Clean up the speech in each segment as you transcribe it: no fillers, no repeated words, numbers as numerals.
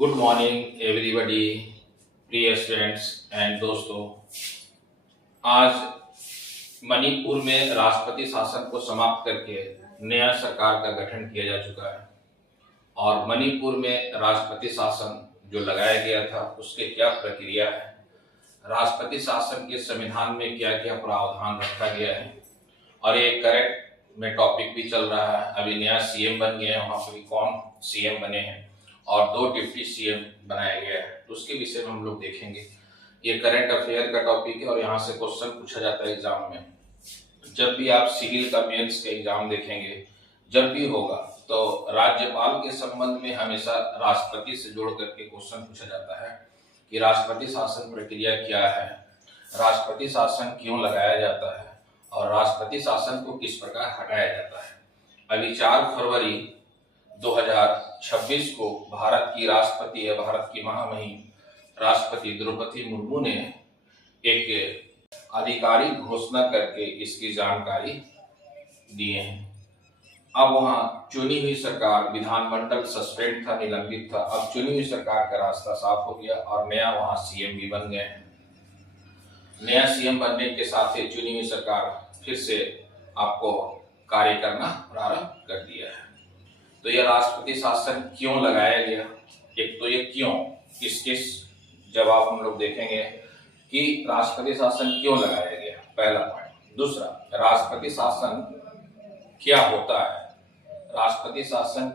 Good morning everybody, प्रिय students and दोस्तों। आज मणिपुर में राष्ट्रपति शासन को समाप्त करके नया सरकार का गठन किया जा चुका है और मणिपुर में राष्ट्रपति शासन जो लगाया गया था उसके क्या प्रक्रिया है, राष्ट्रपति शासन के संविधान में क्या क्या प्रावधान रखा गया है और ये करंट में टॉपिक भी चल रहा है। अभी नया सीएम बन गया है, वहां पर कौन सीएम बने हैं और 2 डिप्टी सीएम बनाया गया है, तो उसके विषय में हम लोग देखेंगे। ये करंट अफेयर का टॉपिक है और यहाँ से क्वेश्चन पूछा जाता है एग्जाम में। जब भी आप सिविल का मेंस का एग्जाम देखेंगे, जब भी होगा तो राज्यपाल के संबंध में हमेशा राष्ट्रपति से जोड़ करके क्वेश्चन पूछा जाता है कि राष्ट्रपति शासन प्रक्रिया क्या है, राष्ट्रपति शासन क्यों लगाया जाता है और राष्ट्रपति शासन को किस प्रकार हटाया जाता है। अभी 4 फरवरी 2026 को भारत की राष्ट्रपति या भारत की महामहिम राष्ट्रपति द्रौपदी मुर्मू ने एक आधिकारिक घोषणा करके इसकी जानकारी दिए हैं। अब वहां चुनी हुई सरकार, विधानमंडल सस्पेंड था, निलंबित था, अब चुनी हुई सरकार का रास्ता साफ हो गया और नया वहां सीएम भी बन गए हैं। नया सीएम बनने के साथ ही चुनी हुई सरकार फिर से आपको कार्य करना प्रारंभ कर दिया है। तो यह राष्ट्रपति शासन क्यों लगाया गया, एक तो ये क्यों, इसके जवाब हम लोग देखेंगे कि राष्ट्रपति शासन क्यों लगाया गया, पहला पॉइंट। दूसरा, राष्ट्रपति शासन क्या होता है, राष्ट्रपति शासन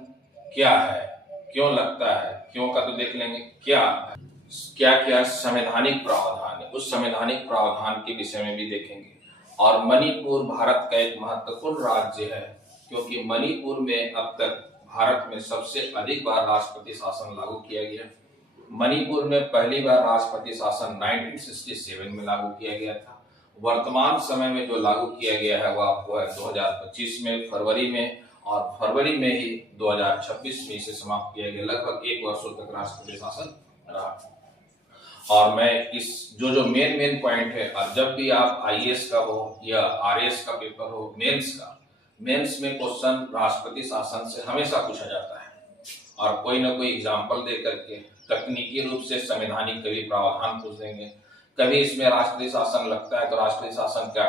क्या है, क्यों लगता है, क्यों का तो देख लेंगे, क्या संवैधानिक प्रावधान है, उस संवैधानिक प्रावधान के विषय में भी देखेंगे। और मणिपुर भारत का एक महत्वपूर्ण राज्य है क्योंकि मणिपुर में अब तक भारत में सबसे अधिक बार राष्ट्रपति शासन लागू किया गया। मणिपुर में पहली बार राष्ट्रपति शासन 1967 में लागू किया गया था। वर्तमान समय में जो लागू किया गया है वह आपको है 2025 में फरवरी में, और फरवरी में ही 2026 में इसे समाप्त किया गया। लगभग 1 वर्षों तक राष्ट्रपति शासन रहा। और मैं इस जो मेन पॉइंट है, और जब भी आप आईएएस का हो या आरएएस का पेपर हो, मेंस में क्वेश्चन राष्ट्रपति शासन से हमेशा पूछा जाता है और कोई ना कोई एग्जांपल दे करके तकनीकी रूप से संवैधानिक कभी प्रावधान पूछ देंगे, कभी इसमें राष्ट्रपति शासन लगता है तो राष्ट्रपति शासन का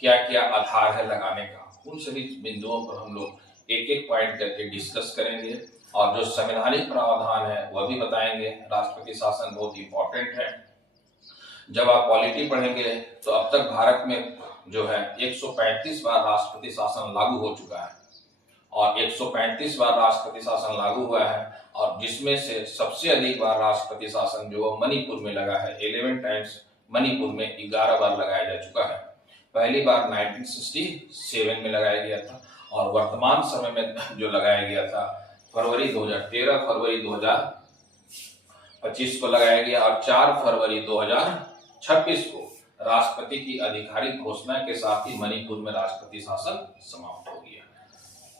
क्या क्या आधार है लगाने का, उन सभी बिंदुओं पर हम लोग एक एक पॉइंट करके डिस्कस करेंगे और जो संवैधानिक प्रावधान है वह भी बताएंगे। राष्ट्रपति शासन बहुत इंपॉर्टेंट है। जब आप पॉलिटी पढ़ेंगे तो अब तक भारत में जो है 135 बार राष्ट्रपति शासन लागू हो चुका है और 135 बार राष्ट्रपति शासन लागू हुआ है और जिसमें से सबसे अधिक बार राष्ट्रपति शासन जो मणिपुर में लगा है, 11 टाइम्स मणिपुर में 11 बार लगाया जा चुका है। पहली बार 1967 में लगाया गया था और वर्तमान समय में जो लगाया गया था फरवरी 2013, फरवरी 2025 को लगाया गया और 4 फरवरी 2026 को राष्ट्रपति की आधिकारिक घोषणा के साथ ही मणिपुर में राष्ट्रपति शासन समाप्त हो गया।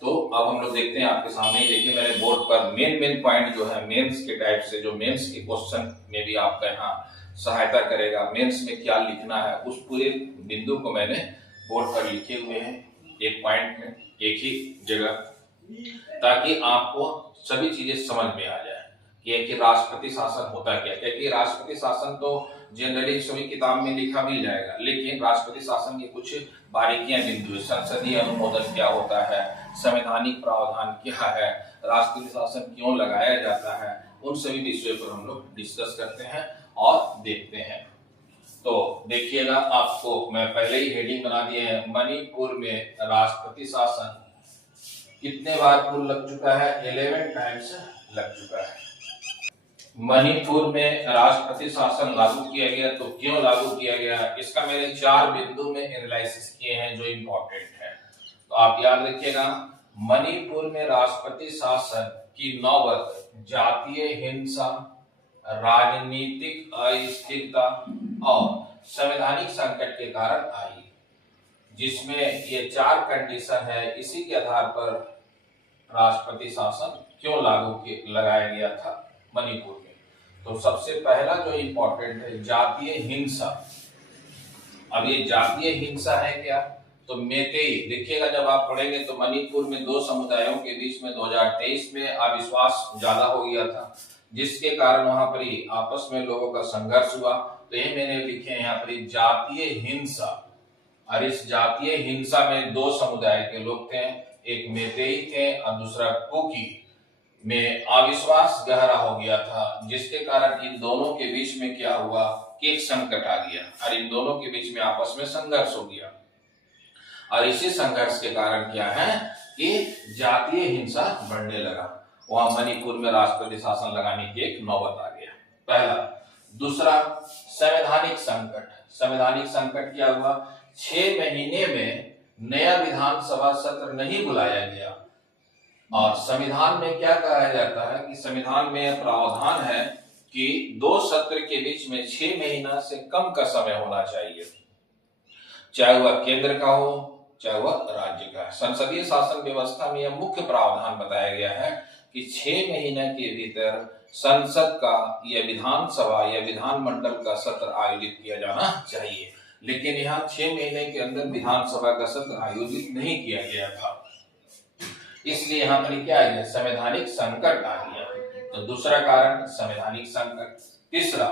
तो अब हम लोग देखते हैं, आपके सामने ही देखिए मैंने बोर्ड पर मेन पॉइंट जो है मेंस के टाइप से, जो मेंस के क्वेश्चन में भी आपका यहाँ सहायता करेगा, मेंस में क्या लिखना है उस पूरे बिंदु को मैंने बोर्ड पर लिखे हुए हैं एक पॉइंट में, एक ही जगह, ताकि आपको सभी चीजें समझ में आ जाए कि राष्ट्रपति शासन होता क्या। क्योंकि राष्ट्रपति शासन तो जनरली सभी किताब में लिखा मिल जाएगा, लेकिन राष्ट्रपति शासन की कुछ बारीकियां बिंदु, संसदीय अनुमोदन क्या होता है, संवैधानिक प्रावधान क्या है, राष्ट्रपति शासन क्यों लगाया जाता है, उन सभी विषयों पर हम लोग डिस्कस करते हैं और देखते हैं। तो देखिएगा, आपको मैं पहले ही हेडिंग बना दिए हैं, मणिपुर में राष्ट्रपति शासन कितने बार कुल लग चुका है, 11 टाइम्स लग चुका है। मणिपुर में राष्ट्रपति शासन लागू किया गया, तो क्यों लागू किया गया, इसका मैंने 4 बिंदु में एनालिसिस किए हैं जो इंपॉर्टेंट है। तो आप याद रखिएगा, मणिपुर में राष्ट्रपति शासन की नौबत जातीय हिंसा, राजनीतिक अस्थिरता और संवैधानिक संकट के कारण आई, जिसमें ये 4 कंडीशन है। इसी के आधार पर राष्ट्रपति शासन क्यों लगाया गया था मणिपुर में। तो सबसे पहला जो इंपॉर्टेंट है, जातीय हिंसा। अब ये जातीय हिंसा है क्या, तो मेतेई देखिएगा, जब आप पढ़ेंगे तो मणिपुर में 2 समुदायों के बीच में 2023 में अविश्वास ज्यादा हो गया था, जिसके कारण वहां पर ही आपस में लोगों का संघर्ष हुआ। तो ये मैंने लिखे हैं यहाँ पर जातीय हिंसा। और इस जातीय हिंसा में दो समुदाय के लोग थे, एक मेतेई थे और दूसरा कुकी में अविश्वास गहरा हो गया था, जिसके कारण इन दोनों के बीच में क्या हुआ कि एक संकट आ गया और इन दोनों के बीच में आपस में संघर्ष हो गया। और इसी संघर्ष के कारण क्या है कि जातीय हिंसा बढ़ने लगा। वहां मणिपुर में राष्ट्रपति शासन लगाने की एक नौबत आ गया, पहला। दूसरा, संवैधानिक संकट। संवैधानिक संकट क्या हुआ, 6 महीने में नया विधानसभा सत्र नहीं बुलाया गया। और संविधान में क्या कहा जाता है कि संविधान में प्रावधान है कि 2 सत्र के बीच में 6 महीना से कम का समय होना चाहिए, चाहे वह केंद्र का हो चाहे वह राज्य का। संसदीय शासन व्यवस्था में यह मुख्य प्रावधान बताया गया है कि 6 महीने के भीतर संसद का या विधानसभा या विधानमंडल का सत्र आयोजित किया जाना चाहिए। लेकिन यहाँ 6 महीने के अंदर विधानसभा का सत्र आयोजित नहीं किया गया था, इसलिए यहाँ पर क्या आ गया, संवैधानिक संकट आ गया। तो दूसरा कारण संवैधानिक संकट। तीसरा,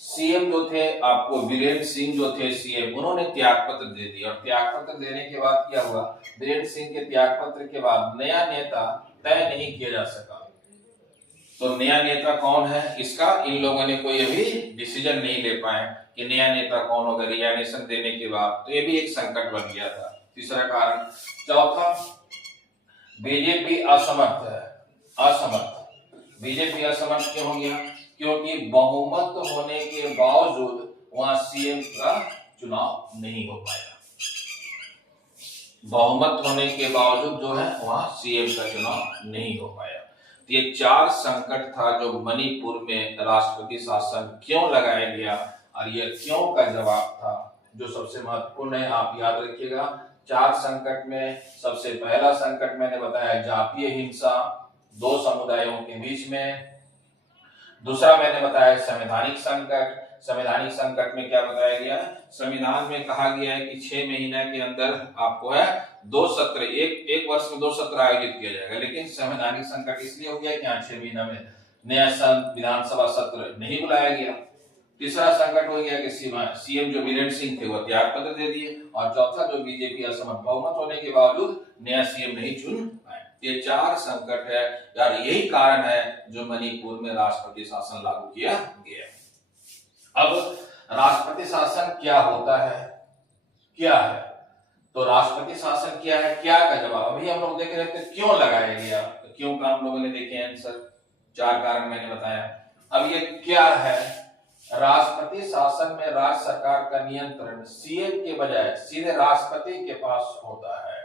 सीएम जो थे आपको वीरेंद्र सिंह जो थे सीएम, उन्होंने त्याग पत्र दे दिया। और त्याग पत्र देने के बाद क्या हुआ, वीरेंद्र सिंह के त्याग पत्र के बाद नया नेता तय नहीं किया जा सका। तो नया नेता कौन है, इसका इन लोगों ने कोई अभी डिसीजन नहीं ले पाए कि नया नेता कौन होगा रिजाइनेशन देने के बाद। तो ये भी एक संकट बन गया था, तीसरा कारण। चौथा, बीजेपी असमर्थ है। असमर्थ, बीजेपी असमर्थ क्यों हो गया, क्योंकि बहुमत होने के बावजूद वहां सीएम का चुनाव नहीं हो पाया। बहुमत होने के बावजूद जो है वहां सीएम का चुनाव नहीं हो पाया। तो ये 4 संकट था जो मणिपुर में राष्ट्रपति शासन क्यों लगाया गया और ये क्यों का जवाब था, जो सबसे महत्वपूर्ण है आप याद रखिएगा। 4 संकट में सबसे पहला संकट मैंने बताया जातीय हिंसा 2 समुदायों के बीच में। दूसरा मैंने बताया संवैधानिक संकट। संवैधानिक संकट में क्या बताया गया, संविधान में कहा गया है कि 6 महीने के अंदर आपको है 2 सत्र, एक वर्ष में 2 सत्र आयोजित किया जाएगा। लेकिन संवैधानिक संकट इसलिए हो गया कि 6 महीने में नया विधानसभा सत्र नहीं बुलाया गया। तीसरा संकट हो गया कि सीएम जो वीरेंद्र सिंह थे वो त्याग पत्र दे दिए। और चौथा, जो बीजेपी असमर्थ बहुमत होने के बावजूद नया सीएम नहीं चुन पाए। ये 4 संकट है यार, यही कारण है जो मणिपुर में राष्ट्रपति शासन लागू किया गया। अब राष्ट्रपति शासन क्या होता है, क्या है, तो राष्ट्रपति शासन क्या है, क्या का जवाब अभी हम लोग देख रहे थे। क्यों लगाया गया, तो क्यों का हम लोगों ने देखे आंसर, 4 कारण मैंने बताया। अब ये क्या है, राष्ट्रपति शासन में राज्य सरकार का नियंत्रण सीएम के बजाय सीधे राष्ट्रपति के पास होता है।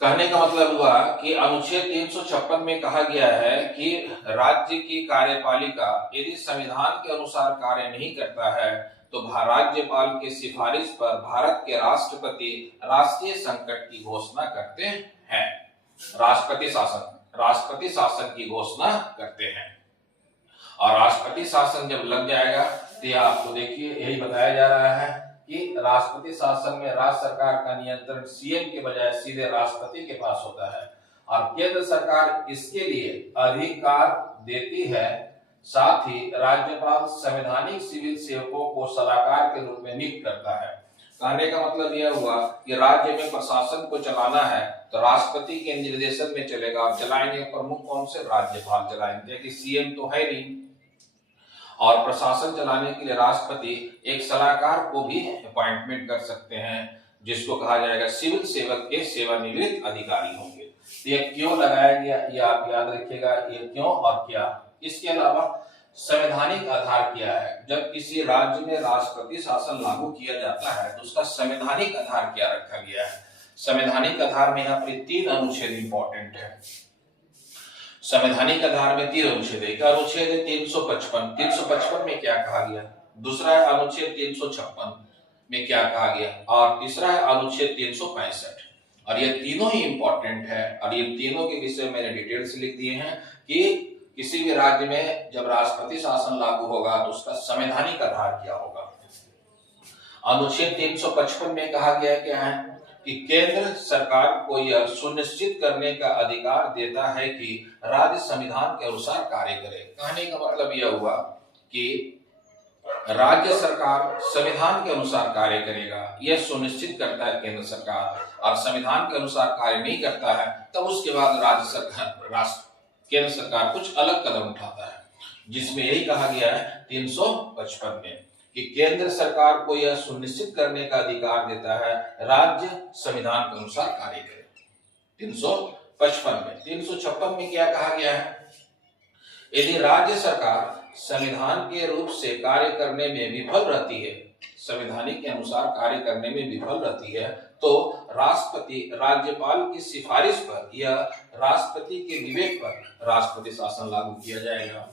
कहने का मतलब हुआ कि अनुच्छेद 356 में कहा गया है कि राज्य की कार्यपालिका यदि संविधान के अनुसार कार्य नहीं करता है तो राज्यपाल के सिफारिश पर भारत के राष्ट्रपति राष्ट्रीय संकट की घोषणा करते हैं। राष्ट्रपति शासन की घोषणा करते हैं। और राष्ट्रपति शासन जब लग जाएगा तो आपको देखिए यही बताया जा रहा है कि राष्ट्रपति शासन में राज्य सरकार का नियंत्रण सीएम के बजाय सीधे राष्ट्रपति के पास होता है। और केंद्र सरकार इसके लिए अधिकार देती है। साथ ही राज्यपाल संवैधानिक सिविल सेवकों को सलाहकार के रूप में नियुक्त करता है। कहने का मतलब यह हुआ कि राज्य में प्रशासन को चलाना है तो राष्ट्रपति के निर्देशन में चलेगा। और चलाएंगे प्रमुख कौन से, राज्यपाल चलाएंगे, कि सीएम तो है नहीं। और प्रशासन चलाने के लिए राष्ट्रपति एक सलाहकार को भी अपॉइंटमेंट कर सकते हैं, जिसको कहा जाएगा सिविल सेवक के सेवानिवृत्त अधिकारी होंगे। तो ये क्यों लगाया गया ये आप याद रखिएगा, ये क्यों और क्या। इसके अलावा संवैधानिक आधार क्या है, जब किसी राज्य में राष्ट्रपति शासन लागू किया जाता है तो उसका संवैधानिक आधार क्या रखा गया है। संवैधानिक आधार में यहाँ पर 3 अनुच्छेद इंपॉर्टेंट है। संवैधानिक आधार में 3 अनुच्छेद है। एक अनुच्छेद है 355 में क्या कहा गया, दूसरा है अनुच्छेद 356 में क्या कहा गया, और तीसरा है अनुच्छेद 365। और ये तीनों ही इंपॉर्टेंट है और ये तीनों के विषय मैंने डिटेल से लिख दिए हैं कि किसी भी राज्य में जब राष्ट्रपति शासन लागू होगा तो उसका संवैधानिक आधार क्या होगा। अनुच्छेद 355 में कहा गया क्या है कि केंद्र सरकार को यह सुनिश्चित करने का अधिकार देता है कि राज्य संविधान के अनुसार कार्य करे। कहने का मतलब यह हुआ कि राज्य सरकार संविधान के अनुसार कार्य करेगा, यह सुनिश्चित करता है केंद्र सरकार, और संविधान के अनुसार कार्य नहीं करता है तब उसके बाद केंद्र सरकार कुछ अलग कदम उठाता है, जिसमें यही कहा गया है 355 में कि केंद्र सरकार को यह सुनिश्चित करने का अधिकार देता है राज्य संविधान के अनुसार कार्य करे। 355 में 356 में क्या कहा गया है? यदि राज्य सरकार संविधान के रूप से कार्य करने में विफल रहती है, संवैधानिक के अनुसार कार्य करने में विफल रहती है, तो राष्ट्रपति राज्यपाल की सिफारिश पर या राष्ट्रपति के विवेक पर राष्ट्रपति शासन लागू किया जाएगा।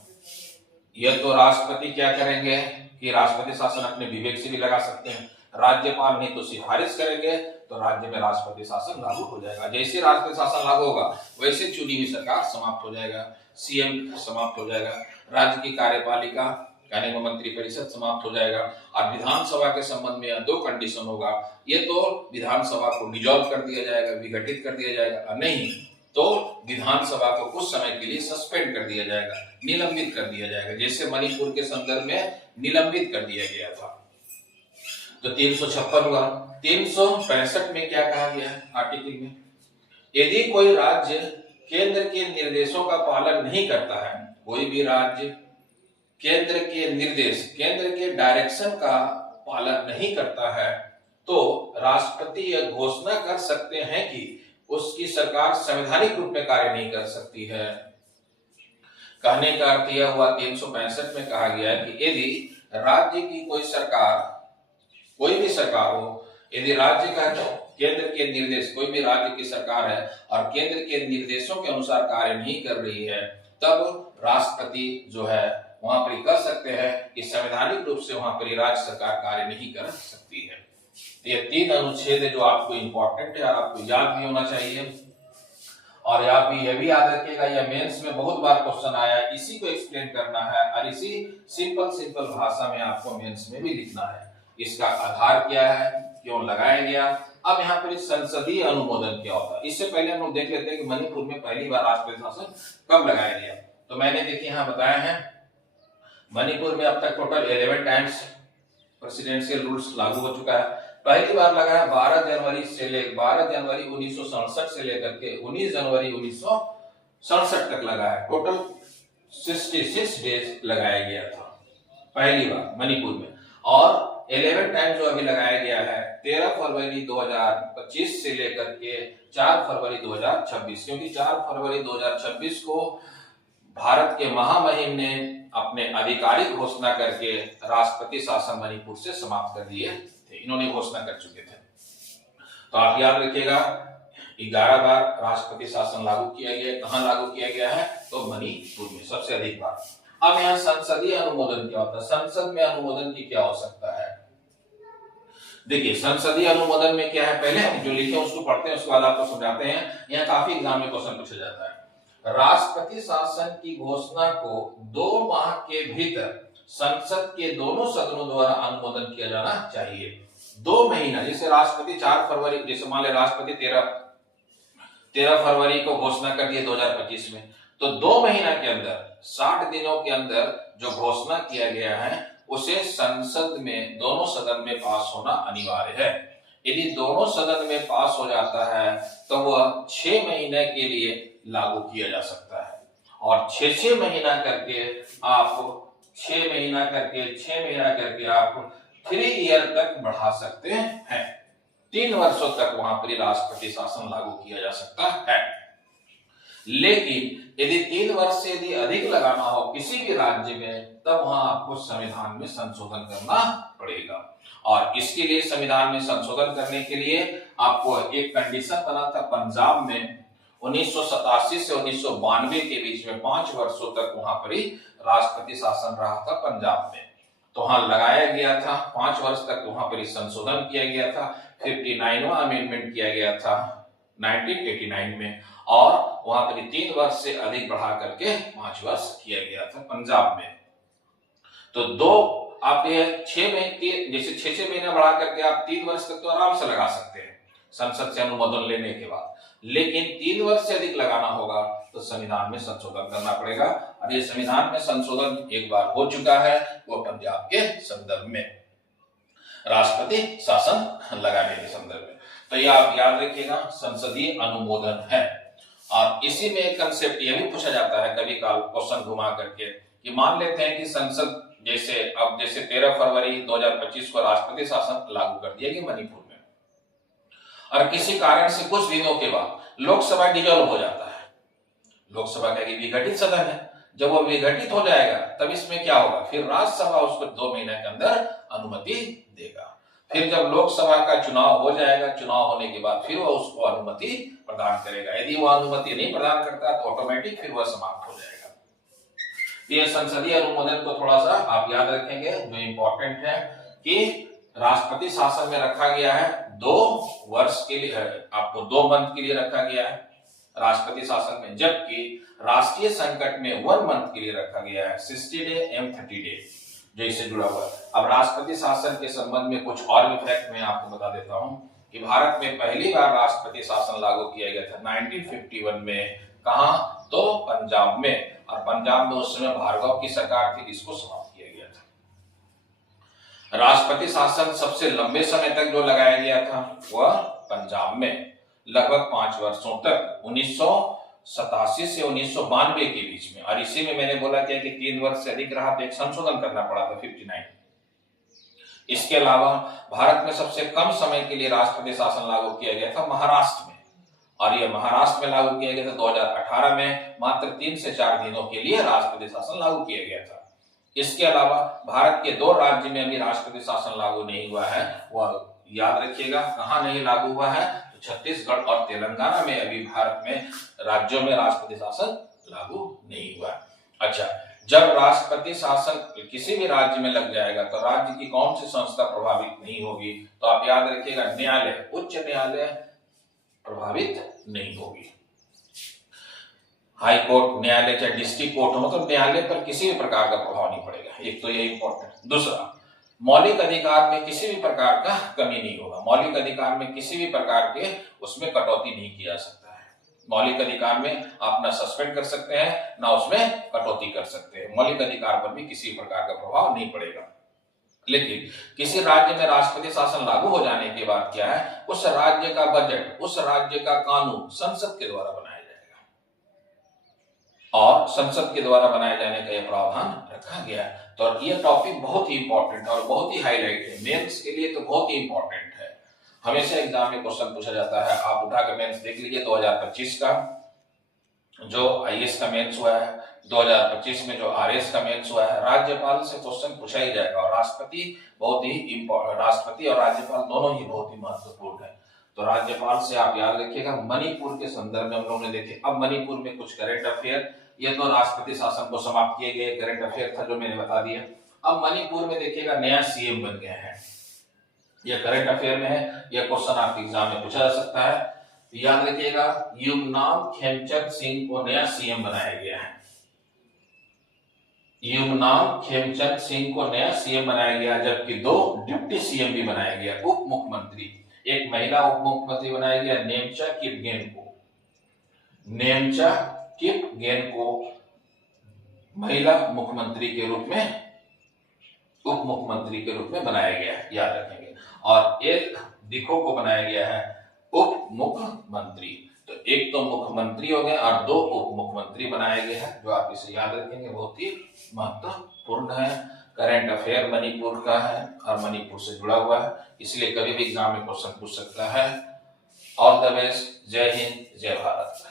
यह तो राष्ट्रपति क्या करेंगे कि राष्ट्रपति शासन अपने विवेक से भी लगा सकते हैं, राज्यपाल नहीं तो सिफारिश करेंगे तो राज्य में राष्ट्रपति शासन लागू हो जाएगा। जैसे राष्ट्रपति शासन लागू होगा वैसे चुनी हुई सरकार समाप्त हो जाएगा, सीएम समाप्त हो जाएगा, राज्य की कार्यपालिका यानी वो मंत्री परिषद समाप्त हो जाएगा। और विधानसभा के संबंध में दो कंडीशन होगा, ये तो विधानसभा को डिसॉल्व कर दिया जाएगा, विघटित कर दिया जाएगा, और नहीं तो विधानसभा को कुछ समय के लिए सस्पेंड कर दिया जाएगा, निलंबित कर दिया जाएगा, जैसे मणिपुर के संदर्भ में निलंबित कर दिया गया था। तो 356 हुआ। 365 में क्या कहा गया है आर्टिकल में? यदि कोई राज्य केंद्र के निर्देशों का पालन नहीं करता है, कोई भी राज्य केंद्र के निर्देश, केंद्र के डायरेक्शन का पालन नहीं करता है, तो राष्ट्रपति यह घोषणा कर सकते हैं कि उसकी सरकार संवैधानिक रूप में कार्य नहीं कर सकती है। कहने का अर्थ यह हुआ 365 में कहा गया है कि यदि राज्य की कोई सरकार, कोई भी सरकार हो, यदि राज्य का केंद्र के निर्देश, कोई भी राज्य की सरकार है और केंद्र के निर्देशों के अनुसार कार्य नहीं कर रही है, तब राष्ट्रपति जो है वहां पर कह सकते हैं कि संवैधानिक रूप से वहां पर राज्य सरकार कार्य नहीं कर सकती है। तो ये 3 अनुच्छेद है जो आपको इंपॉर्टेंट है और आपको याद भी होना चाहिए। और आप भी यह भी याद रखिएगा, यह मेंस में बहुत बार क्वेश्चन आया, इसी को एक्सप्लेन करना है और इसी सिंपल भाषा में आपको मेंस में भी लिखना है। इसका आधार क्या है, क्यों लगाया गया। अब यहाँ पर संसदीय अनुमोदन क्या होता है, इससे पहले हम लोग देख लेते हैं कि मणिपुर में पहली बार राष्ट्रपति शासन कब लगाया गया। तो मैंने देखिए यहाँ बताया है, मणिपुर में अब तक टोटल 11 टाइम्स प्रेसिडेंशियल रूल्स लागू हो चुका है। पहली बार लगा है 12 जनवरी 1967 से लेकर के 19 जनवरी 1967 तक लगा है। टोटल 66 डेज लगाया गया था पहली बार मणिपुर में। और 11 टाइम जो अभी लगाया गया है 13 फरवरी 2025 से लेकर के 4 फरवरी 2026, क्योंकि 4 फरवरी 2026 को भारत के महामहिम ने अपने आधिकारिक घोषणा करके राष्ट्रपति शासन मणिपुर से समाप्त कर दिए थे, इन्होंने घोषणा कर चुके थे। तो आप याद रखिएगा 11 बार राष्ट्रपति शासन लागू किया गया। कहां लागू किया गया है? तो मणिपुर में सबसे अधिक बार। अब यहाँ संसदीय अनुमोदन क्या होता है, संसद में अनुमोदन की क्या हो सकता है। देखिए संसदीय अनुमोदन में क्या है, पहले हम जो लिखे उसको पढ़ते हैं, उसके बाद आपको समझाते हैं। यहाँ काफी एग्जाम में क्वेश्चन पूछा जाता है। राष्ट्रपति शासन की घोषणा को 2 माह के भीतर संसद के दोनों सदनों द्वारा अनुमोदन किया जाना चाहिए। 2 महीना, जैसे राष्ट्रपति 4 फरवरी, जैसे मान ले राष्ट्रपति 13 फरवरी को घोषणा कर दिए 2025 में, तो 2 महीना के अंदर 60 दिनों के अंदर जो घोषणा किया गया है उसे संसद में दोनों सदन में पास होना अनिवार्य है। यदि दोनों सदन में पास हो जाता है तो वह 6 महीने के लिए लागू किया जा सकता है। और 6 महीना करके आप 6 महीना करके आप 3 ईयर तक बढ़ा सकते हैं। 3 वर्षों तक वहां पर राष्ट्रपति शासन लागू किया जा सकता है। लेकिन यदि 3 वर्ष से यदि अधिक लगाना हो किसी भी राज्य में, तब वहां आपको संविधान में संशोधन करना पड़ेगा। और इसके लिए संविधान में संशोधन करने के लिए आपको एक कंडीशन बना था पंजाब में 1987 से 1992 के बीच में 5 वर्षों तक वहां पर ही राष्ट्रपति शासन रहा था पंजाब में। तो वहां लगाया गया था 5 वर्ष तक वहां पर संशोधन किया गया था। 59वां अमेंडमेंट किया गया था 1989 में, और वहां पर 3 वर्ष से अधिक बढ़ा करके 5 वर्ष किया गया था पंजाब में। तो 2 आप ये 6 महीने, जैसे 6 महीने बढ़ा करके आप 3 वर्ष तक तो आराम से लगा सकते हैं। संसद से अनुमोदन लेने के बाद। लेकिन 3 वर्ष से अधिक लगाना होगा तो संविधान में संशोधन करना पड़ेगा। और ये संविधान में संशोधन एक बार हो चुका है, वो पंजाब के संदर्भ में राष्ट्रपति शासन लगाने के संदर्भ में। तो ये आप याद रखिएगा, संसदीय अनुमोदन है। और इसी में एक कंसेप्ट ये भी पूछा जाता है कभी काल क्वेश्चन घुमा करके कि मान लेते हैं कि संसद जैसे 13 फरवरी 2025 को राष्ट्रपति शासन लागू कर दिया गया मणिपुर में, और किसी कारण से कुछ दिनों के बाद लोकसभा डिजॉल्व हो जाता है। लोकसभा का विघटित सदन है, जब वो विघटित हो जाएगा तब इसमें क्या होगा, फिर राज्यसभा उसको 2 महीने के अंदर अनुमति देगा। फिर जब लोकसभा का चुनाव हो जाएगा, चुनाव होने के बाद फिर वो उसको अनुमति प्रदान करेगा। यदि वो अनुमति नहीं प्रदान करता तो ऑटोमेटिक फिर वह समाप्त हो जाएगा। ये संसदीय अनुमोदन को थोड़ा सा आप याद रखेंगे, जो इम्पोर्टेंट है कि राष्ट्रपति शासन में रखा गया है 2 वर्ष के लिए, आपको 2 मंथ के लिए रखा गया है राष्ट्रपति शासन में, जबकि राष्ट्रीय संकट में 1 मंथ के लिए रखा गया है, 60 डे एम 30 डे जो इससे जुड़ा हुआ है। अब राष्ट्रपति शासन के संबंध में कुछ और भी फैक्ट मैं आपको बता देता हूं कि भारत में पहली बार राष्ट्रपति शासन लागू किया गया था 1951 में। कहां? तो पंजाब में। और पंजाब में उस समय भार्गव की सरकार थी, जिसको समाप्त किया गया था। राष्ट्रपति शासन सबसे लंबे समय तक जो लगाया गया था वह पंजाब में लगभग 5 वर्षों तक, 1987 से 1992 के बीच में। और इसी में मैंने बोला था कि 3 वर्ष से अधिक रहा तो एक संशोधन करना पड़ा था 59। इसके अलावा भारत में सबसे कम समय के लिए राष्ट्रपति शासन लागू किया गया था महाराष्ट्र में, और यह महाराष्ट्र में लागू किया गया था 2018 में। मात्र 3 से 4 दिनों के लिए राष्ट्रपति शासन लागू किया गया था। इसके अलावा भारत के 2 राज्य में अभी राष्ट्रपति शासन लागू नहीं हुआ है, वह याद रखिएगा कहां नहीं लागू हुआ है, तो छत्तीसगढ़ और तेलंगाना में अभी भारत में राज्यों में राष्ट्रपति शासन लागू नहीं हुआ। अच्छा, जब राष्ट्रपति शासन किसी भी राज्य में लग जाएगा तो राज्य की कौन सी संस्था प्रभावित नहीं होगी, तो आप याद रखिएगा न्यायालय, उच्च न्यायालय प्रभावित नहीं होगी। हाई कोर्ट, न्यायालय चाहे डिस्ट्रिक्ट कोर्ट हो, मतलब न्यायालय पर किसी भी प्रकार का प्रभाव नहीं पड़ेगा। एक तो ये इंपॉर्टेंट। दूसरा, मौलिक अधिकार में किसी भी प्रकार का कमी नहीं होगा। मौलिक अधिकार में किसी भी प्रकार के उसमें कटौती नहीं की जा सकता है। मौलिक अधिकार में आप ना सस्पेंड कर सकते हैं, ना उसमें कटौती कर सकते हैं। मौलिक अधिकार पर भी किसी प्रकार का प्रभाव नहीं पड़ेगा। लेकिन किसी राज्य में राष्ट्रपति शासन लागू हो जाने के बाद क्या है, उस राज्य का बजट, उस राज्य का कानून संसद के द्वारा बनाया जाएगा, और संसद के द्वारा बनाए जाने का यह प्रावधान रखा गया है। तो ये टॉपिक बहुत ही इंपॉर्टेंट और बहुत ही हाईलाइट है, मेंस के लिए तो बहुत ही इंपॉर्टेंट है। हमेशा एग्जाम में क्वेश्चन पूछा जाता है, आप उठाकर मेंस देख लीजिए। 2025 का जो आईएएस का मेंस हुआ है, 2025 में जो आरएस का मेंस हुआ है, राज्यपाल से क्वेश्चन पूछा ही जाएगा। और राष्ट्रपति बहुत ही इंपॉर्टेंट, राष्ट्रपति और राज्यपाल दोनों ही बहुत ही महत्वपूर्ण है। तो राज्यपाल से आप याद रखिएगा। मणिपुर के संदर्भ में हम लोगों ने देखे। अब मणिपुर में कुछ करंट अफेयर, ये तो राष्ट्रपति शासन को समाप्त किए गए करंट अफेयर था जो मैंने बता दिया। अब मणिपुर में देखिएगा नया सीएम बन गया है, यह करंट अफेयर में है। यह क्वेश्चन आपके एग्जाम में पूछा जा सकता है। याद रखिएगा, युमनाम खेमचंद सिंह को नया सीएम बनाया गया है। युमनाम खेमचंद सिंह को नया सीएम बनाया गया, जबकि 2 डिप्टी सीएम भी बनाया गया। उप मुख्यमंत्री, एक महिला उप मुख्यमंत्री बनाया गया नेमचा किपगेन को। नेमचा किपगेन को महिला मुख्यमंत्री के रूप में, उप मुख्यमंत्री के रूप में बनाया गया है, याद रखेंगे। और एक दिखो को बनाया गया है उप मुख्यमंत्री। तो एक तो मुख्यमंत्री हो गए और 2 उप मुख्यमंत्री बनाए गए हैं, जो आप इसे याद रखेंगे, बहुत ही महत्वपूर्ण है। करंट अफेयर मणिपुर का है और मणिपुर से जुड़ा हुआ है, इसलिए कभी भी एग्जाम में क्वेश्चन पूछ सकता है। All the best. जय हिंद, जय भारत।